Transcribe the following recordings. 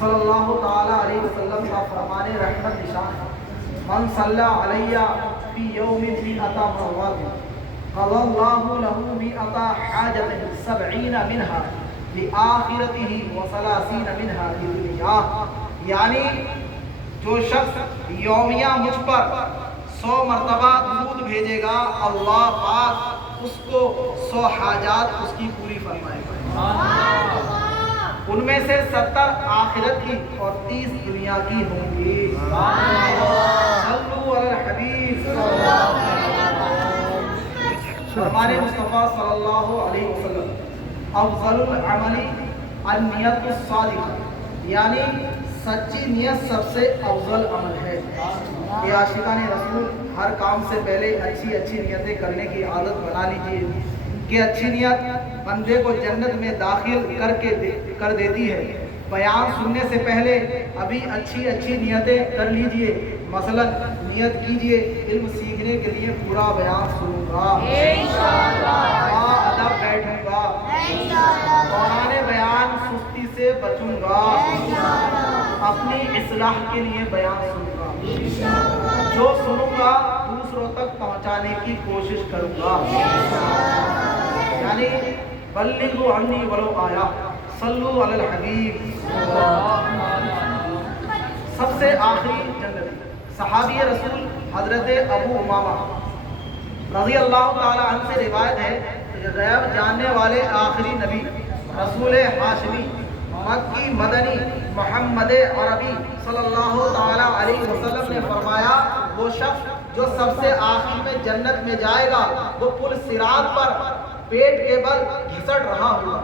صلی اللہ تعالی علیہ وسلم کا فرمان رحمت نشان ہے، من صلی علیہ فی یوم مئۃ مرۃ قضى الله له مئۃ حاجۃ سبعین منها لآخرتہ وثلاثین منها لدنیاہ، یعنی جو شخص یومیہ مجھ پر 100 مرتبہ درود بھیجے گا، اللہ پاک اس کو 100 حاجات اس کی پوری فرمائے گا، ان میں سے 70 آخرت کی اور 30 دنیا کی ہوں گی۔ صلو علی الحبیب فرمان مصطفیٰ صلی اللہ علیہ وسلم، افضل العمل النیت الصادقہ، یعنی سچی نیت سب سے افضل عمل ہے۔ یہ عاشقان رسول ہر کام سے پہلے اچھی نیتیں کرنے کی عادت بنا لیجیے کہ اچھی نیت بندے کو جنت میں داخل کر دیتی ہے۔ بیان سننے سے پہلے ابھی اچھی نیتیں کر لیجئے، مثلا نیت کیجئے علم سیکھنے کے لیے پورا بیان سنوں گا، ادب بیٹھوں گا، قرآن بیان سستی سے بچوں گا، اپنی اصلاح کے لیے بیان سنوں گا، جو سنوں گا دوسروں تک پہنچانے کی کوشش کروں گا، یعنی بلغوا عنی ولو آیا۔ صلو علی الحبیب۔ سب سے آخری جنتی صحابی رسول حضرت ابو امامہ رضی اللہ تعالی عنہ سے روایت ہے کہ غیب جاننے والے آخری نبی رسول ہاشمی مکی مدنی محمد عربی صلی اللہ تعالی علیہ وسلم نے فرمایا، وہ شخص جو سب سے آخر میں جنت میں جائے گا وہ پل صراط پر پیٹ کے بل گھسٹ رہا ہوگا،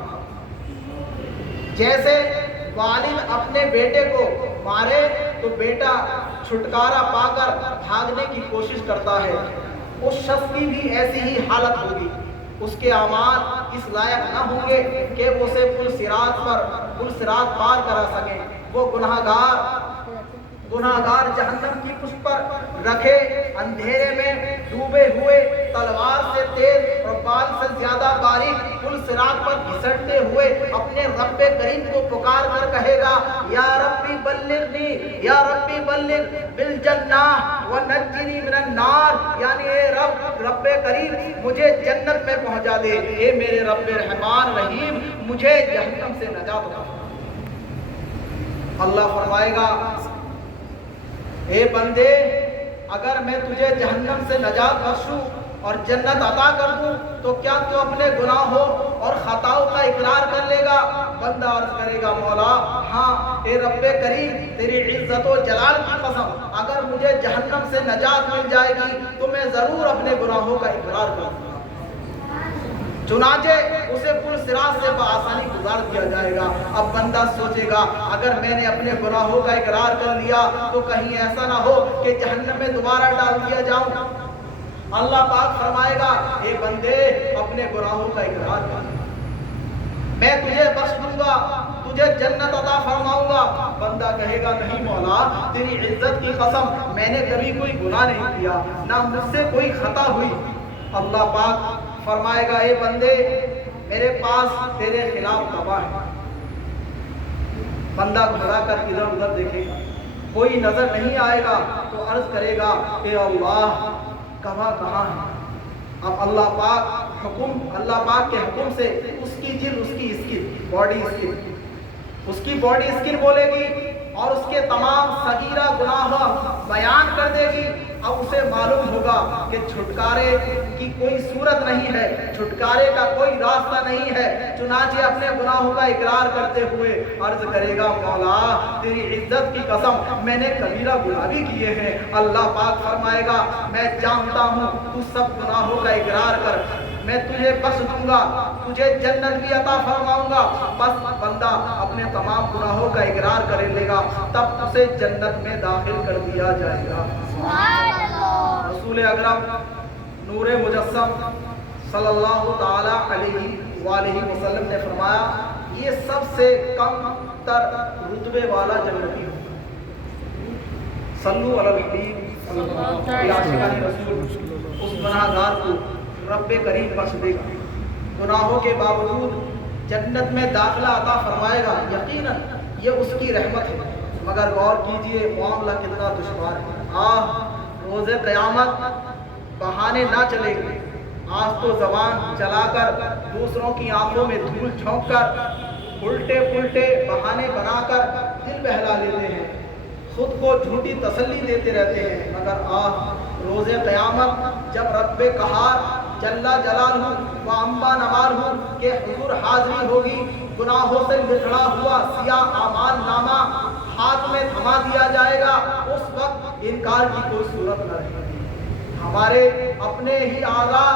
جیسے والد اپنے بیٹے کو مارے تو بیٹا چھٹکارا پا کر بھاگنے کی کوشش کرتا ہے، اس شخص کی بھی ایسی ہی حالت ہوگی، اس کے اعمال اس لائق نہ ہوں گے کہ وہ اسے پل صراط پار کرا سکیں، وہ گناہگار جہنم کی پشت پر رکھے اندھیرے میں ڈوبے ہوئے تلوار سے تیز اور بال سے زیادہ باریک پل صراط پر گھسٹتے ہوئے اپنے رب کریم کو پکار کر کہے گا، یا ربی بلغنی، یا ربی بلغ بالجنہ ونجنی من النار، یعنی اے رب کریم مجھے جنت میں پہنچا دے، اے میرے رب رحمان رحیم مجھے جہنم سے نجات دے۔ اللہ فرمائے گا، اے بندے اگر میں تجھے جہنم سے نجات بخشوں اور جنت عطا کر دوں تو کیا تو اپنے گناہوں اور خطاؤں کا اقرار کر لے گا؟ بندہ عرض کرے گا، مولا ہاں اے رب کریم تیری عزت و جلال کی قسم اگر مجھے جہنم سے نجات مل جائے گی تو میں ضرور اپنے گناہوں کا اقرار کروں گا۔ چنانچہ اسے پل صراط سے بآسانی گزار دیا جائے گا۔ اب بندہ سوچے گا، اگر میں نے اپنے گناہوں کا اقرار کر لیا تو کہیں ایسا نہ ہو کہ جہنم میں دوبارہ ڈال دیا جاؤں۔ اللہ پاک فرمائے گا، اے بندے اپنے گناہوں کا اقرار کر، میں تجھے بخش دوں گا، تجھے جنت عطا فرماؤں گا۔ بندہ کہے گا، نہیں مولا تیری عزت کی قسم میں نے کبھی کوئی گناہ نہیں کیا، نہ مجھ سے کوئی خطا ہوئی۔ اللہ پاک فرمائے گا، اے بندے میرے پاس تیرے خلاف گواہ ہے۔ بندہ گھبرا کر ادھر ادھر دیکھے گا، کوئی نظر نہیں آئے گا تو عرض کرے گا، اے اللہ گواہ کہاں ہے؟ اب اللہ پاک کے حکم سے اس کی جلد، اس کی باڈی اسکن بولے گی اور اس کے تمام صغیرہ گناہ بیان کر دے گی۔ اب اسے معلوم ہوگا کہ چھٹکارے کی کوئی صورت نہیں ہے، چھٹکارے کا کوئی راستہ نہیں ہے، چنانچہ اپنے گناہوں کا اقرار کرتے ہوئے عرض کرے گا، مولا تیری عزت کی قسم میں نے کبیرہ گناہ بھی کیے ہیں۔ اللہ پاک فرمائے گا، میں جانتا ہوں تو سب گناہوں کا اقرار کر، میں تجھے بخش دوں گا، تجھے جنت بھی عطا فرماؤں گا۔ بس بندہ اپنے تمام گناہوں کا اقرار کر لے گا، تب اسے جنت میں داخل کر دیا جائے گا۔ رسول اکرم نور مجسم صلی اللہ تعالی علیہ وآلہ وسلم نے فرمایا، یہ سب سے کم تر رتبے والا جنتی ہے۔ صلو علی الحبیب۔ عاشقان رسول اس گناہگار کو رب کریم بخش دے گا، گناہوں کے باوجود جنت میں داخلہ عطا فرمائے گا۔ یہ اس کی رحمت ہے، مگر غور کیجئے معاملہ کتنا دشوار ہے۔ روز قیامت بہانے نہ چلے گی، آج تو زبان چلا کر دوسروں کی آنکھوں میں دھول جھونک کر الٹے پلٹے بہانے بنا کر دل بہلا لیتے ہیں، خود کو جھوٹی تسلی دیتے رہتے ہیں، مگر روز قیامت جب رب قہار جل جلالہ و عما نوالہ کے حضور حاضری ہوگی، گناہوں سے لکھڑا ہوا سیاہ اعمال نامہ ہاتھ میں تھما دیا جائے گا، اس وقت انکار کی کوئی صورت نہ رہے گی۔ ہمارے اپنے ہی اعضاء،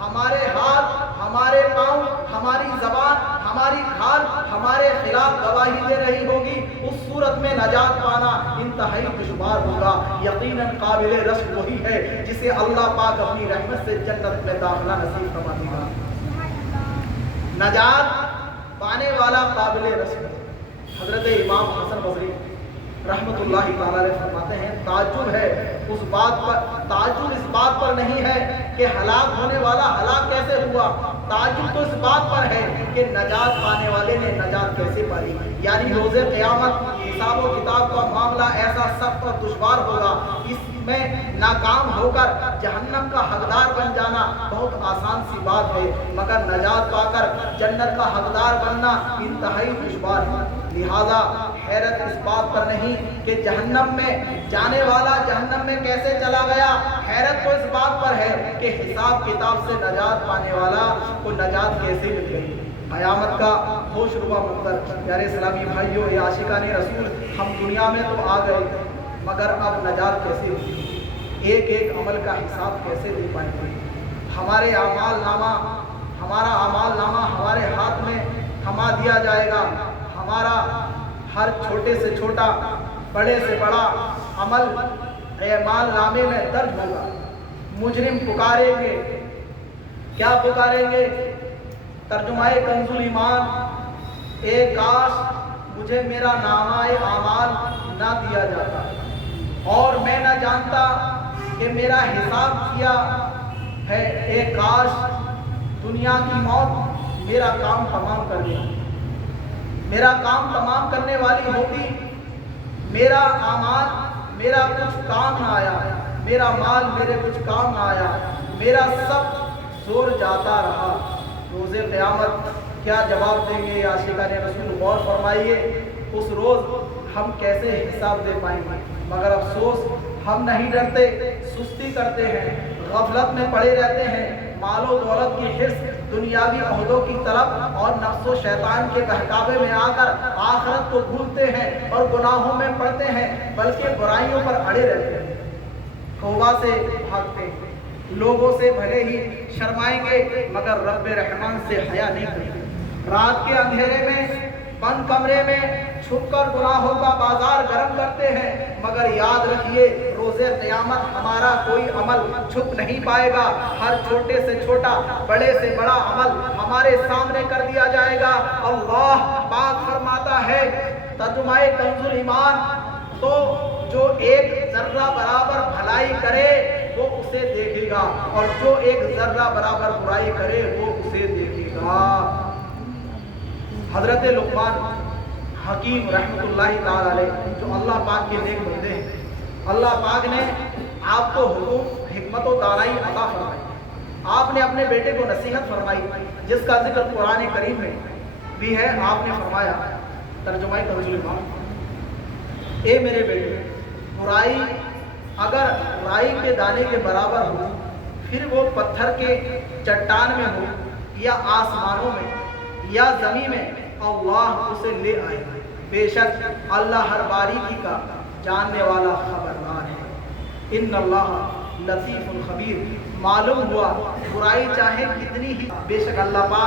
ہمارے ہاتھ، ہمارے پاؤں، ہماری زبان، ہماری کھال ہمارے خلاف گواہی دے رہی ہوگی، اس صورت میں نجات پانا انتہائی دشوار ہوگا۔ یقیناً قابل رشک وہی ہے جسے اللہ پاک اپنی رحمت سے جنت میں داخلہ نصیب فرما دے گا۔ نجات پانے والا قابل رشک ہے۔ حضرت امام حسن بصری رحمت اللہ تعالی علیہ فرماتے ہیں، تعجب ہے اس بات پر، تعجب اس بات پر نہیں ہے کہ ہلاک ہونے والا ہلاک کیسے ہوا، تعجب تو اس بات پر ہے کہ نجات پانے والے نے نجات کیسے پائی۔ یعنی روز قیامت حساب و کتاب کا معاملہ ایسا سخت اور دشوار ہوگا، اس میں ناکام ہو کر جہنم کا حقدار بن جانا بہت آسان سی بات ہے، مگر نجات پا کر جنت کا حقدار بننا انتہائی دشوار ہے۔ لہذا حیرت اس بات پر نہیں کہ جہنم میں جانے والا جہنم میں کیسے چلا گیا، حیرت تو اس بات پر ہے کہ حساب کتاب سے نجات پانے والا کو نجات کیسے مل گئی۔ قیامت کا ہوش ربا منظر۔ پیارے اسلامی بھائیوں، یہ عاشقان رسول، ہم دنیا میں تو آ گئے مگر اب نجات کیسے ہوگی، ایک ایک عمل کا حساب کیسے دے پائیں گے۔ ہمارے اعمال نامہ، ہمارا اعمال نامہ ہمارے ہاتھ میں تھما دیا جائے گا، ہمارا ہر چھوٹے سے چھوٹا بڑے سے بڑا عمل اعمال نامے میں درج ہوگا۔ مجرم پکاریں گے، کیا پکاریں گے؟ ترجمہ کنز الایمان، اے کاش مجھے میرا نامہ اعمال نہ دیا جاتا اور میں نہ جانتا کہ میرا حساب کیا ہے، اے کاش دنیا کی موت میرا کام تمام کر دیا، میرا کام تمام کرنے والی ہوتی، میرا اعمال میرا کچھ کام نہ آیا، میرا مال میرے کچھ کام نہ آیا، میرا سب زور جاتا رہا۔ روز قیامت کیا جواب دیں گے عاشقان رسول؟ غور فرمائیے، اس روز ہم کیسے حساب دے پائیں گے؟ مگر افسوس ہم نہیں ڈرتے، سستی کرتے ہیں، غفلت میں پڑے رہتے ہیں، مال و دولت کی حرص، دنیاوی عہدوں کی طلب اور نفس و شیطان کے بہکاوے میں آ کر آخرت کو بھولتے ہیں اور گناہوں میں پڑتے ہیں، بلکہ برائیوں پر اڑے رہتے ہیں، توبہ سے بھاگتے ہیں، لوگوں سے بھلے ہی شرمائیں گے مگر رب رحمان سے حیا نہیں کرتے، رات کے اندھیرے میں بند کمرے میں چھپ کر گناہوں کا بازار گرم کرتے ہیں، مگر یاد رکھیے روز قیامت ہمارا کوئی عمل چھپ نہیں پائے گا، ہر چھوٹے سے چھوٹا بڑے سے بڑا عمل ہمارے سامنے کر دیا جائے گا۔ اللہ پاک فرماتا ہے ترجمہ کنز الایمان، تو جو ایک ذرہ برابر بھلائی کرے وہ اسے دیکھے گا اور جو ایک ذرہ برابر برائی کرے وہ اسے دیکھے گا۔ حضرت لقمان حکیم رحمت اللہ تعالی علیہ جو اللہ پاک کے نیک بندے ہیں، اللہ پاک نے آپ کو حکم، حکمت و دانائی عطا فرمائی، آپ نے اپنے بیٹے کو نصیحت فرمائی جس کا ذکر قرآن کریم میں بھی ہے۔ آپ نے فرمایا ترجمہ کنز الایمان، اے میرے بیٹے، برائی اگر رائی کے دانے کے برابر ہو، پھر وہ پتھر کے چٹان میں ہو یا آسمانوں میں یا زمین میں، اللہ اسے لے آئے، بے شک اللہ ہر باریکی کا جاننے والا خبردار ہے۔ ان اللہ لطیف خبیر، معلوم ہوا برائی چاہے کتنی ہی، بے شک اللہ پاک